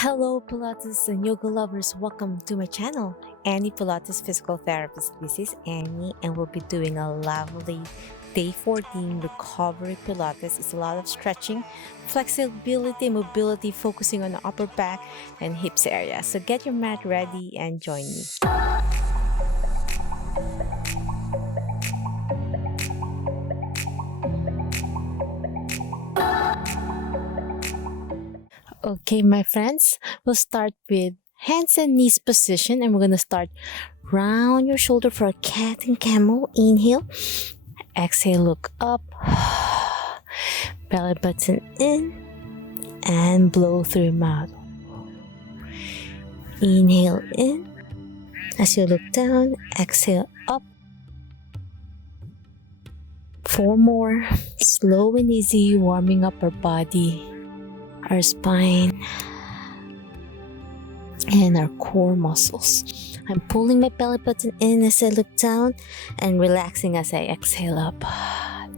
Hello Pilates and yoga lovers, welcome to my channel, Annie Pilates Physical Therapist. This is Annie and we'll be doing a lovely day 14 recovery Pilates. It's a lot of stretching, flexibility, mobility, focusing on the upper back and hips area. So get your mat ready and join me. Okay, my friends, we'll start with hands and knees position, and we're going to start round your shoulder for a cat and camel. Inhale, exhale, look up, belly button in, and blow through your mouth. Inhale in, as you look down, exhale up. 4 more, slow and easy, warming up our body, our spine, and our core muscles. I'm pulling my belly button in as I look down and relaxing as I exhale up.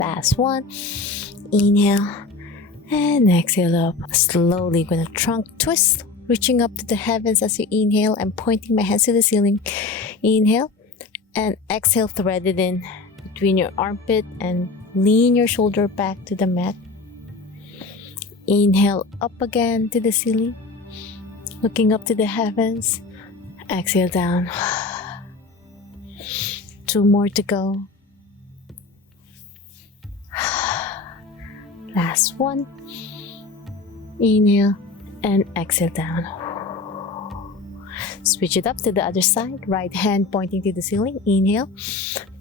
Last one. Inhale and exhale up. Slowly gonna trunk twist, reaching up to the heavens as you inhale. I'm pointing my hands to the ceiling. Inhale and exhale, thread it in between your armpit and lean your shoulder back to the mat. Inhale up again to the ceiling, looking up to the heavens. Exhale down. 2 more to go. Last one. Inhale and exhale down. Switch it up to the other side. Right hand pointing to the ceiling. Inhale,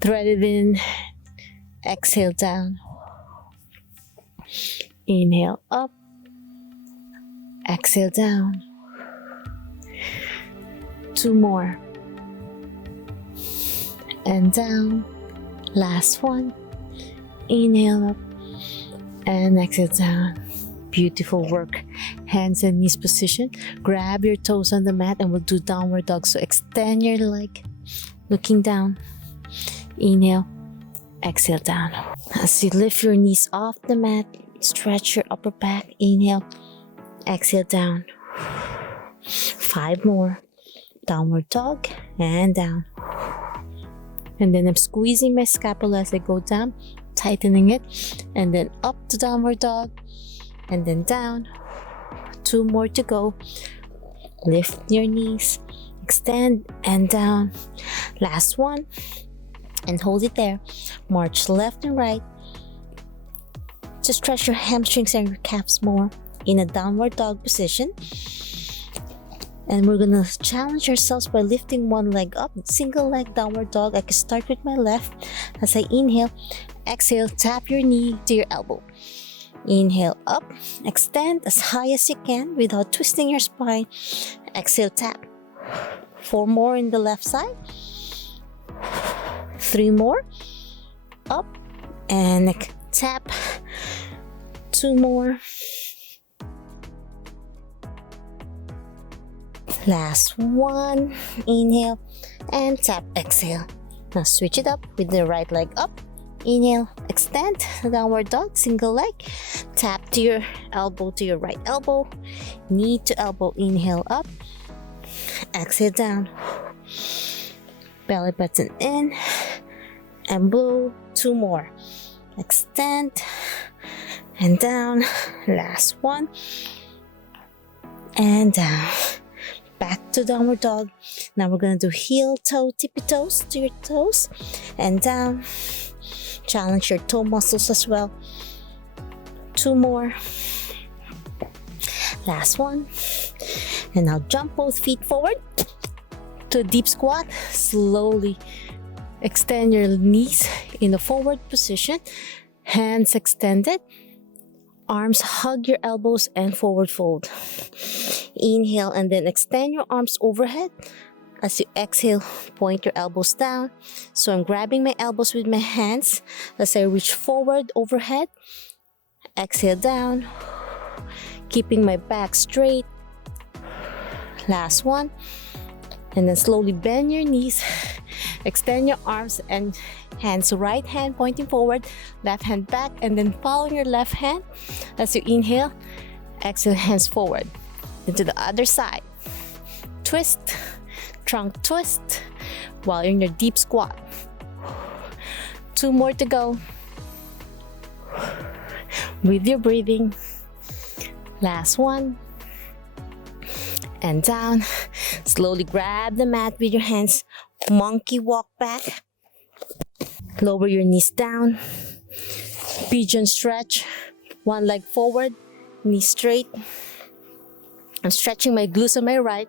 thread it in. Exhale down. Inhale up. Exhale down. 2 more. And down. Last one. Inhale up. And exhale down. Beautiful work. Hands and knees position. Grab your toes on the mat and we'll do downward dog. So extend your leg. Looking down. Inhale. Exhale down. As you lift your knees off the mat, stretch your upper back. Inhale. Exhale down. 5 more. Downward dog and down. And then I'm squeezing my scapula as I go down, tightening it, and then up to downward dog, and then down. 2 more to go. Lift your knees, extend and down. Last one, and hold it there. March left and right. Just stretch your hamstrings and your calves more in a downward dog position. And we're gonna challenge ourselves by lifting one leg up, single leg downward dog. I can start with my left. As I inhale, exhale, tap your knee to your elbow. Inhale up, extend as high as you can without twisting your spine. Exhale, tap. 4 more in the left side. 3 more. Up and tap. 2 more. Last one. Inhale and tap. Exhale. Now switch it up with the right leg up. Inhale, extend, downward dog, single leg. Tap to your elbow to your right elbow. Knee to elbow. Inhale up. Exhale down. Belly button in and blow. 2 more. Extend and down. Last one. And down. Back to downward dog. Now we're going to do heel, toe, tippy toes to your toes and down. Challenge your toe muscles as well. 2 more. Last one. And now jump both feet forward to a deep squat. Slowly extend your knees in a forward position. Hands extended. Arms hug your elbows and forward fold. Inhale and then extend your arms overhead. As you exhale, point your elbows down. So I'm grabbing my elbows with my hands as I reach forward overhead. Exhale down, keeping my back straight. Last one. And then slowly bend your knees. Extend your arms and hands. Right hand pointing forward, left hand back, and then follow your left hand as you inhale. Exhale, hands forward. Then to the other side. Twist, trunk twist, while you're in your deep squat. 2 more to go. With your breathing. Last one. And down. Slowly grab the mat with your hands. Monkey walk back. Lower your knees down. Pigeon stretch. One leg forward, knee straight. I'm stretching my glutes on my right,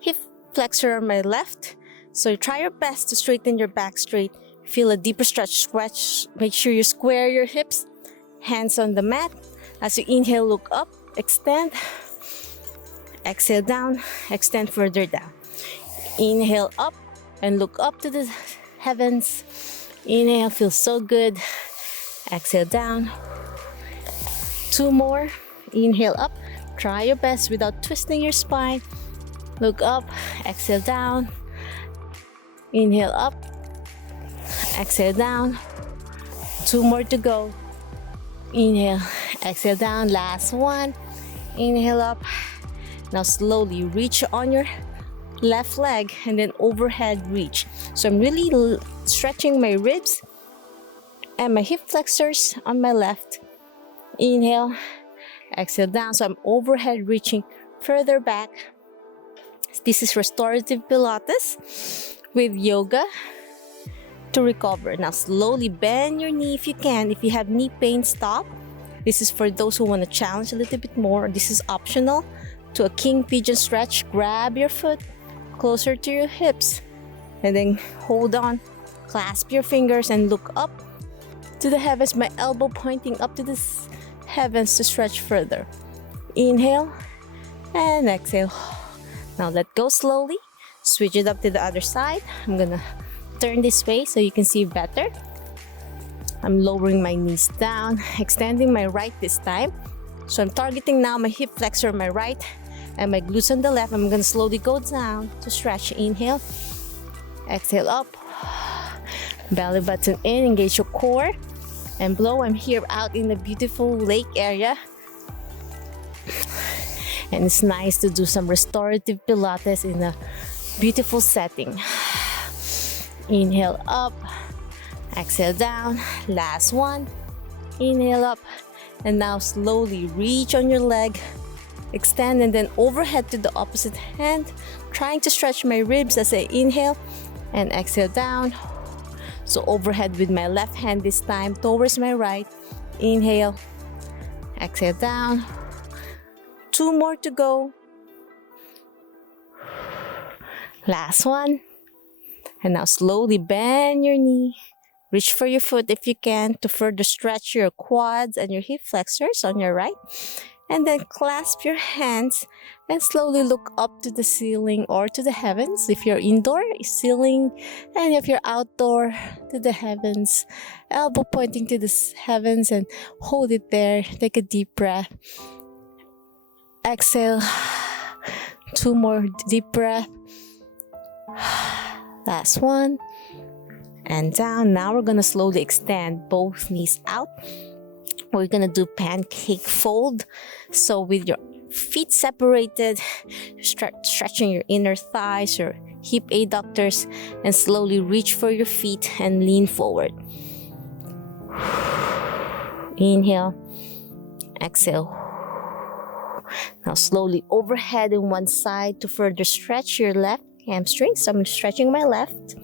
hip flexor on my left. So try your best to straighten your back straight. Feel a deeper stretch. Make sure you square your hips. Hands on the mat. As you inhale, look up, extend. Exhale down, extend further down. Inhale up and look up to the heavens. Inhale, feels so good. Exhale down. 2 more. Inhale up. Try your best without twisting your spine. Look up. Exhale down. Inhale up. Exhale down. 2 more to go. Inhale. Exhale down. Last one. Inhale up. Now slowly reach on your left leg and then overhead reach. So I'm really stretching my ribs and my hip flexors on my left. Inhale, exhale down. So I'm overhead reaching further back. This is restorative Pilates with yoga to recover. Now slowly bend your knee if you can. If you have knee pain, stop. This is for those who want to challenge a little bit more. This is optional. To a king pigeon stretch, grab your foot closer to your hips and then hold on. Clasp your fingers and look up to the heavens, my elbow pointing up to the heavens to stretch further. Inhale and exhale. Now let go slowly. Switch it up to the other side. I'm gonna turn this way so you can see better. I'm lowering my knees down, extending my right this time. So I'm targeting now my hip flexor on my right and my glutes on the left. I'm gonna slowly go down to stretch. Inhale, exhale up. Belly button in, engage your core and blow. I'm here out in the beautiful lake area. And it's nice to do some restorative Pilates in a beautiful setting. Inhale up, exhale down. Last one. Inhale up. And now slowly reach on your leg. Extend and then overhead to the opposite hand. Trying to stretch my ribs as I inhale and exhale down. So overhead with my left hand this time towards my right. Inhale, exhale down. 2 more to go. Last one. And now slowly bend your knee. Reach for your foot if you can to further stretch your quads and your hip flexors on your right. And then clasp your hands and slowly look up to the ceiling or to the heavens. If you're indoor, ceiling, and if you're outdoor, to the heavens. Elbow pointing to the heavens and hold it there. Take a deep breath. Exhale. 2 more deep breath. Last one. And down. Now we're gonna slowly extend both knees out. We're gonna do pancake fold. So with your feet separated, stretching your inner thighs, your hip adductors, and slowly reach for your feet and lean forward. Inhale, exhale. Now slowly overhead in one side to further stretch your left hamstrings. So I'm stretching my left,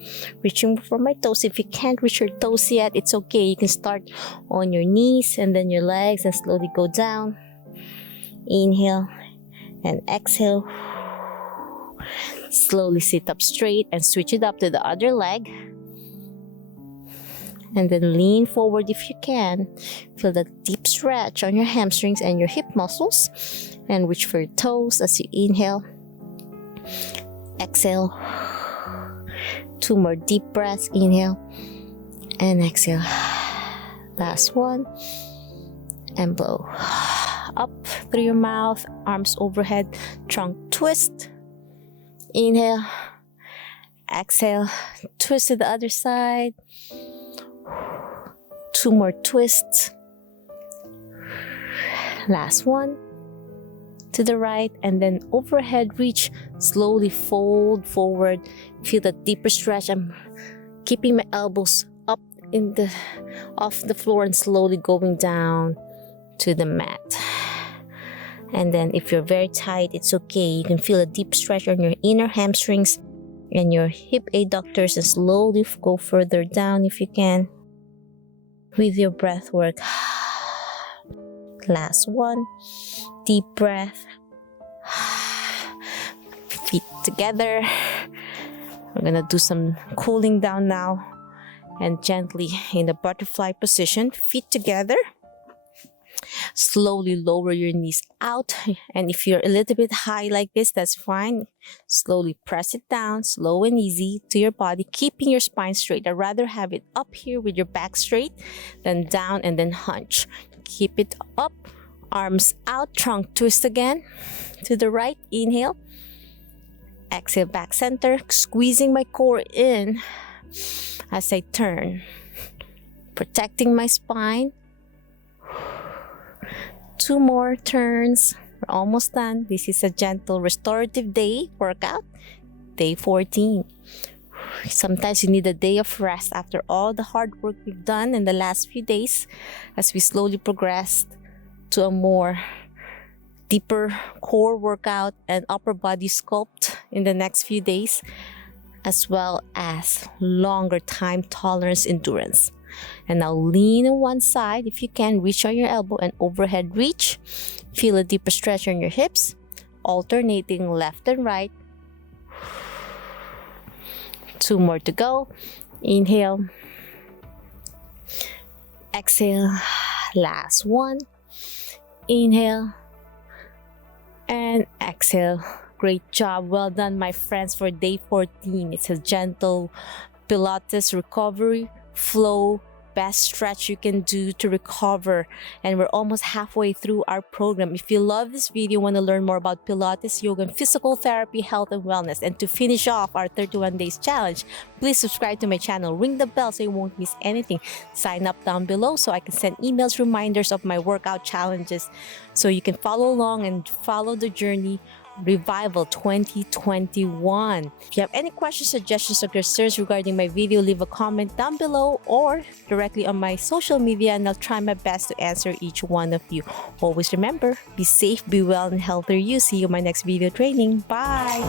reaching for my toes. If you can't reach your toes yet, it's okay. You can start on your knees and then your legs and slowly go down. Inhale and exhale. Slowly sit up straight and switch it up to the other leg. And then lean forward if you can. Feel the deep stretch on your hamstrings and your hip muscles. And reach for your toes as you inhale. Exhale. 2 more deep breaths. Inhale and exhale. Last one. And blow. Up through your mouth. Arms overhead. Trunk twist. Inhale. Exhale. Twist to the other side. 2 more twists. Last one. to the right, and then overhead reach. Slowly fold forward. Feel the deeper stretch. I'm keeping my elbows up off the floor and slowly going down to the mat. And then if you're very tight, it's okay. You can feel a deep stretch on your inner hamstrings and your hip adductors, and slowly go further down if you can with your breath work. Last one. Deep breath. Feet together. We're gonna do some cooling down now, and gently in the butterfly position, feet together. Slowly lower your knees out, and if you're a little bit high like this, that's fine. Slowly press it down, slow and easy to your body, keeping your spine straight. I'd rather have it up here with your back straight than down and then hunch. Keep it up, arms out, trunk twist again to the right. Inhale, exhale, back center, squeezing my core in as I turn, protecting my spine. 2 more turns. We're almost done. This is a gentle restorative day workout, day 14. Sometimes you need a day of rest after all the hard work we've done in the last few days, as we slowly progressed to a more deeper core workout and upper body sculpt in the next few days, as well as longer time tolerance endurance. And now lean on one side if you can, reach on your elbow and overhead reach. Feel a deeper stretch on your hips, alternating left and right. 2 more to go. Inhale, exhale, last one. Inhale and exhale. Great job, well done my friends for day 14. It's a gentle Pilates recovery flow, best stretch you can do to recover, and we're almost halfway through our program. If you love this video, want to learn more about Pilates, yoga, and physical therapy, health and wellness, and to finish off our 31 days challenge, please subscribe to my channel, ring the bell so you won't miss anything. Sign up down below so I can send emails reminders of my workout challenges, so you can follow along and follow the journey. Revival 2021. If you have any questions, suggestions, or concerns regarding my video, leave a comment down below or directly on my social media, and I'll try my best to answer each one of you. Always remember, be safe, be well, and healthier you. See you in my next video training. Bye!